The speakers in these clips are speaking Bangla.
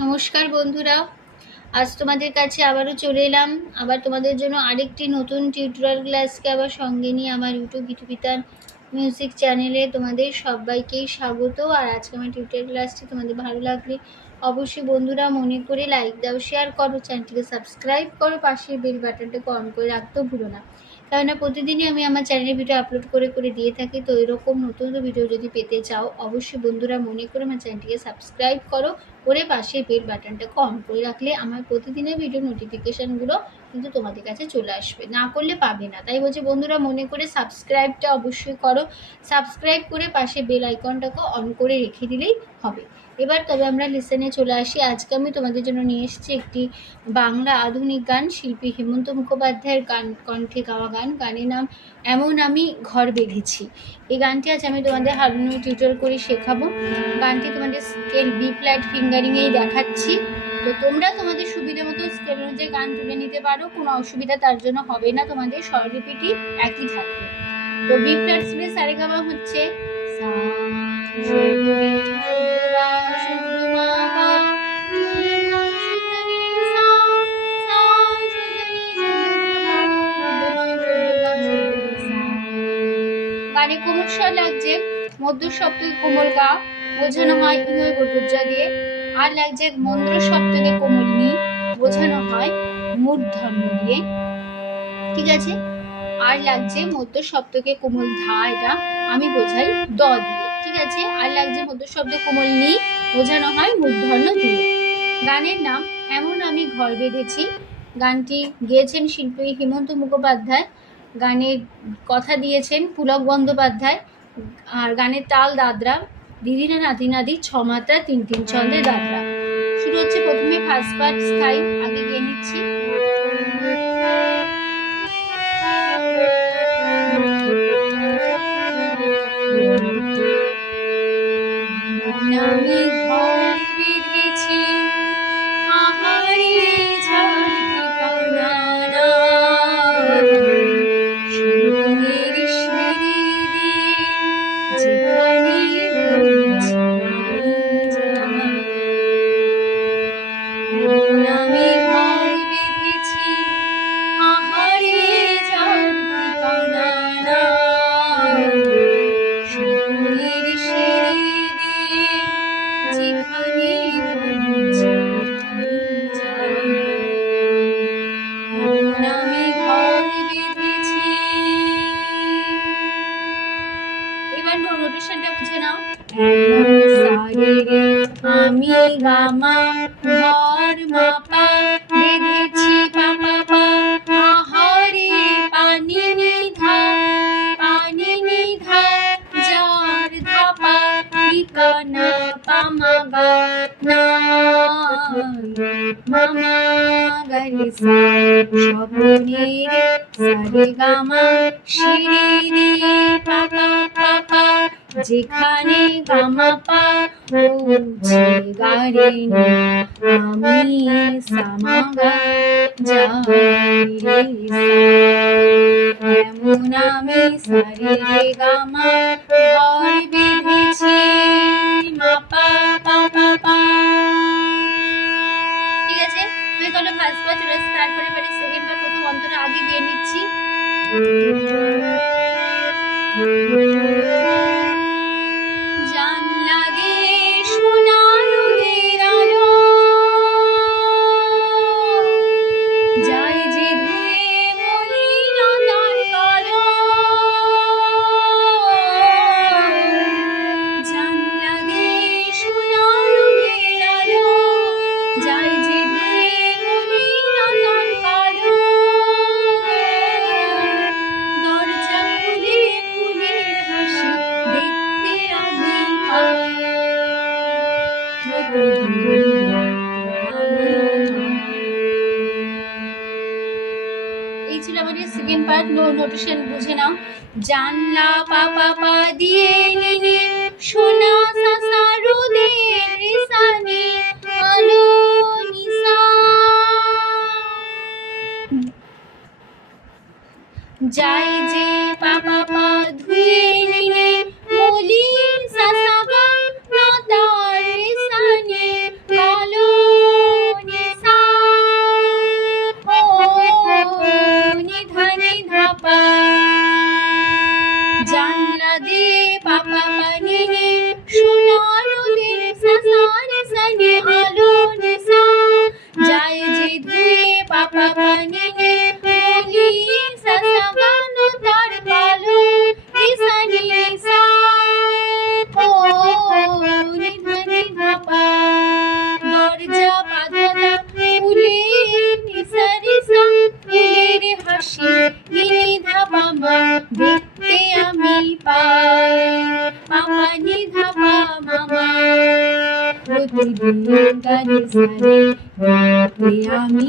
নমস্কার বন্ধুরা, আজ তোমাদের কাছে আবারও চলে এলাম। আবার তোমাদের জন্য আরেকটি নতুন টিউটোরিয়াল ক্লাসকে আবার সঙ্গে নিয়ে আমার ইউটিউব গীতুবিতান মিউজিক চ্যানেলে তোমাদের সবাইকেই স্বাগত। আর আজকে আমার টিউটোরিয়াল ক্লাসটি তোমাদের ভালো লাগলে অবশ্যই বন্ধুরা মনে করে লাইক দাও, শেয়ার করো, চ্যানেলটিকে সাবস্ক্রাইব করো, পাশের বেল বাটনটাকে অন করে রাখতেও ভুলো না, কেননা প্রতিদিনই আমি আমার চ্যানেলে ভিডিও আপলোড করে দিয়ে থাকি। তো এরকম নতুন ভিডিও যদি পেতে চাও অবশ্যই বন্ধুরা মনে করে আমার চ্যানেলটিকে সাবস্ক্রাইব করে পাশে বেল বাটনটাকে অন করে রাখলে আমার প্রতিদিনের ভিডিও নোটিফিকেশানগুলো কিন্তু তোমাদের কাছে চলে আসবে, না করলে পাবে না। তাই বলছি বন্ধুরা মনে করে সাবস্ক্রাইবটা অবশ্যই করো, সাবস্ক্রাইব করে পাশে বেল আইকনটাকে অন করে রেখে দিলেই হবে। এবার তবে আমরা লিসেনে চলে আসি। আজকে আমি তোমাদের জন্য নিয়ে এসেছি একটি বাংলা আধুনিক গান, শিল্পী হেমন্ত মুখোপাধ্যায়ের কণ্ঠে গাওয়া গান। গানের নাম এমন আমি ঘর বেঁধেছি। এই গানটি আজ আমি তোমাদের হারমোনিয়াম টিউটোরিয়াল করে শেখাবো। গানটি তোমাদের স্কেল বি ফ্ল্যাট ফিঙ্গারিংয়েই দেখাচ্ছি। তো তোমরা তোমাদের সুবিধা মতো স্কেল অনুযায়ী গান তুলে নিতে পারো, কোনো অসুবিধা তার জন্য হবে না, তোমাদের স্বরলিপিটি একই থাকবে। তো বি ফ্ল্যাট স্কেলে সারেগামা হচ্ছে সা, গানে কোমল স্বর লাগছে মধ্য সপ্তকে কোমল গা, বোঝানো হয় ইনয় বটুজ্জা দিয়ে। আর লাগছে মন্দ্র সপ্তকে কোমল নি, বোঝানো হয় মূর্ধন্য দিয়ে। ঠিক আছে। আর লাগছে মধ্য সপ্তকে কোমল ধা, এটা আমি বোঝাই দ দিয়ে। ঠিক আছে। আর লাগছে মধ্য শব্দে কোমল নি, বোঝানো হয় মূর্ধন্য দিয়ে। গানের নাম এমন আমি ঘর বেঁধেছি। গানটি গেয়েছেন শিল্পী হেমন্ত মুখোপাধ্যায়, গানের কথা দিয়েছেন পুলক বন্দ্যোপাধ্যায়। আর গানের তাল দাদরা, দিদিনা নাতি নাদি, ছ মাত্রা 3-3 ছন্দে দাদরা। শুরু হচ্ছে প্রথমে ফার্স্ট পার্ট স্থায়ী, আগে গিয়ে নিচ্ছি। আমি ঘর বেঁধেছি আহারে ঝড় ঠিকানা সুরের সিঁড়ি দিয়ে যেখানে আমি ঘর বেঁধেছি আহারে ঝড় ঠিকানা সুরের সিঁড়ি দিয়ে যেখানে আমি ঘর বেঁধেছি। এবার নোটেশনটা বুঝে নাও। আমি গামা ঘর মাপা বেঁধেছি পাপা পা, আহারে পানি নিধা যার ধাপা ঠিকানা পামাগা না মামা গারে সা, স্বপ্নের সারে গামা সিঁড়ি দিয়ে পাপা পাপা, যেখানে গামা পা পৌঁছে গারে নি, আমি সামাগা যাই এমন আমি সারে গামা ঘর বেঁধেছি মাপা পাপা পা। ঠিক আছে। আমি কোনো ফার্স্ট পার্ট চলে আসছি, তারপরে এবারে সেকেন্ড পার্ট প্রথম অন্তরে আগে গিয়ে নিচ্ছি। জানলা দিয়ে সোনা রোদের আলো যায় যে ধুয়ে মলিনতার কালো, জানলা দিয়ে সোনা রোদের আলো যায় যে ধুয়ে মলিনতার কালো, দরজা খুলে ফুলের হাসি দেখতে আমি এই ছিল আমাদের সেকেন্ড পার্ট। নোটেশন বুঝে নাও। জানলা পাপা পা দিয়ে নিনে সোনা সাসা রোদের সানে আলো নিসা, যায় যে পাপা পা ধুয়ে নিনে মলিন সাসা গা নতার সানে কালো প্রতিদিন গানে সারে আমি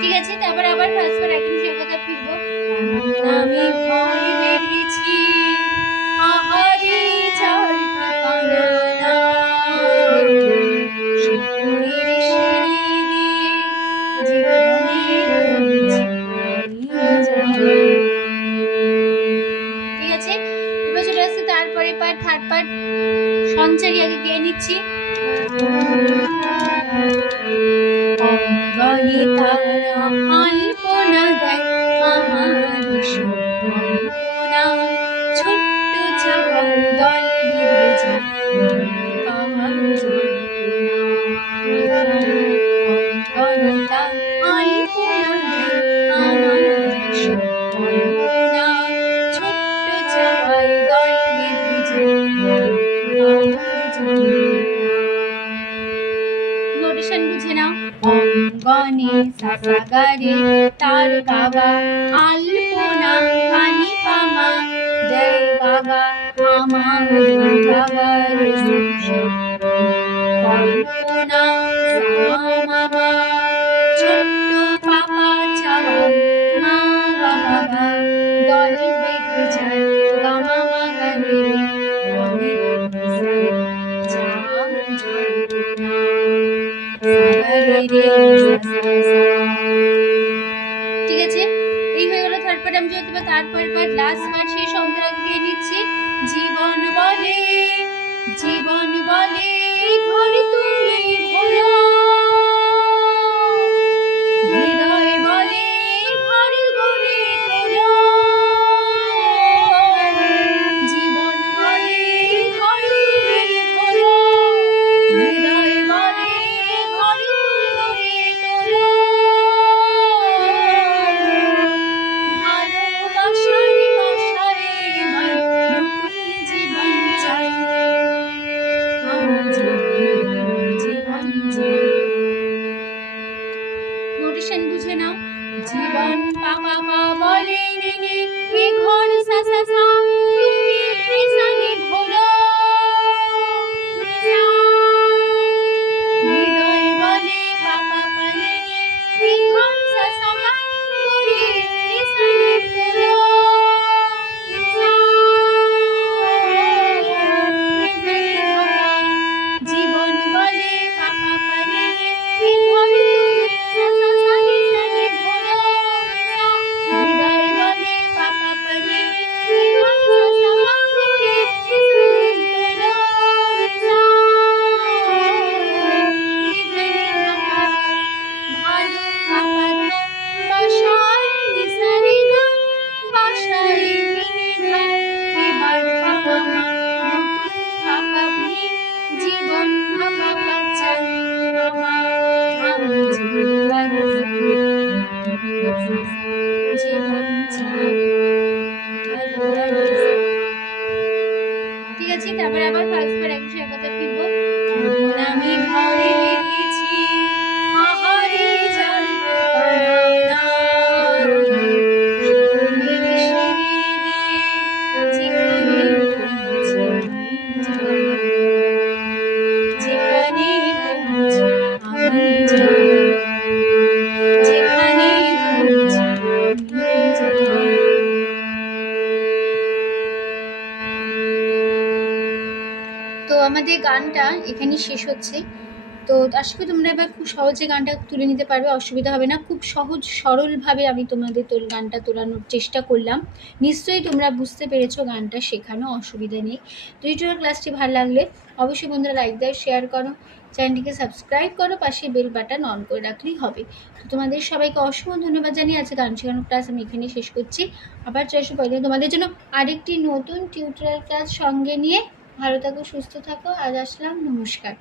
ঠিক আছে। তারপর আবার ফার্স্টবার একই সে কথা ফিরবো। আমি ভয় বেঁধেছি আহারে চার ঠিকানা ঠিক আছে। এবার চলে আসছে তারপরে পার্ট, থার্ড পার্ট সঞ্চারী আগে গিয়ে নিচ্ছি। অঙ্গনে তারা আলপনা দেয় আমার কল্পনা, ছোট্ট চাওয়ার দল বেঁধে যায় আমার জল্পনা। অঙ্গনে তারা আলপনা দেয় আমার কল্পনা, ছোট্ট চাওয়ার দল বেঁধে যায় আমার জল্পনা। নোটেশন বুঝে নাও। অঙ্গনে সাসাগারে তার বাবা আলপনা পানি পামা দেয় বাবা আমার বাবার কল্পনা মামা, ছোট্ট পাপা চাওয়া মা বাবা দল বেঁধে যায় গামা গানে ঠিক আছে। এই হয়ে গেল থার্ড পার্ট। আমি যদি তারপর পার্ট লাস্ট পার্ট শেষ অন্তরাকে গিয়ে নিচ্ছি। জীবন বলে জীবন বলে ঘর তুমি ভোলা, হৃদয় বলে ঘর গড়ে তোলা, জীবন বলে ঘর তুমি ভোলা, হৃদয় বলে ঘর গড়ে তোলা, ভালোবাসার বাসায় এবার নতুন জীবন চাই, জীবন চাই। নোটেশন বুঝে নাও। জীবন পাপা পা বলে নে নে এ ঘর সা সা সা তুমি রে সানি ভোলা, হৃদয় বলে পাপা পা নে নে এ ঘর সা সা গা করে রে সানি ভোলা, জীবন বলে পাপা পা নে নে এ ঘর তুমি সা সা সানি সানি ভোলা, হৃদয় বলে পাপা পা নে নে এ ঘর সা সা গা করে রে সানি ভোলা, বাসায় এবার পাপা মা নতুন পাপা ভি জীবন পাপা চাই আমি জীবন চাই। ঠিক আছে। তারপরে আবার ফার্স্টবার একই সে কথা ফিরবো। আমি ঘরে লিখেছি আহারে যার ঠিকানা, তো আমাদের গানটা এখানে শেষ হচ্ছে। তো আশা করি তোমরা এবার খুব সহজে গানটা তুলে নিতে পারবে, অসুবিধা হবে না। খুব সহজ সরলভাবে আমি তোমাদের গানটা তোলানোর চেষ্টা করলাম। নিশ্চয়ই তোমরা বুঝতে পেরেছো গানটা শেখানো, অসুবিধা নেই। তো টিউটোরিয়াল ক্লাসটি ভালো লাগলে অবশ্যই বন্ধুরা লাইক দাও, শেয়ার করো, চ্যানেলটিকে সাবস্ক্রাইব করো, পাশে বেল বাটন অন করে রাখলেই হবে। তো তোমাদের সবাইকে অসংখ্য ধন্যবাদ জানিয়ে আছে গান শেখানোর ক্লাস আমি এখানে শেষ করছি। আবার চলে পরে তোমাদের জন্য আরেকটি নতুন টিউটোরিয়াল ক্লাস সঙ্গে নিয়ে। ভালো থাকো, সুস্থ থাকো। আজ আসলাম, নমস্কার।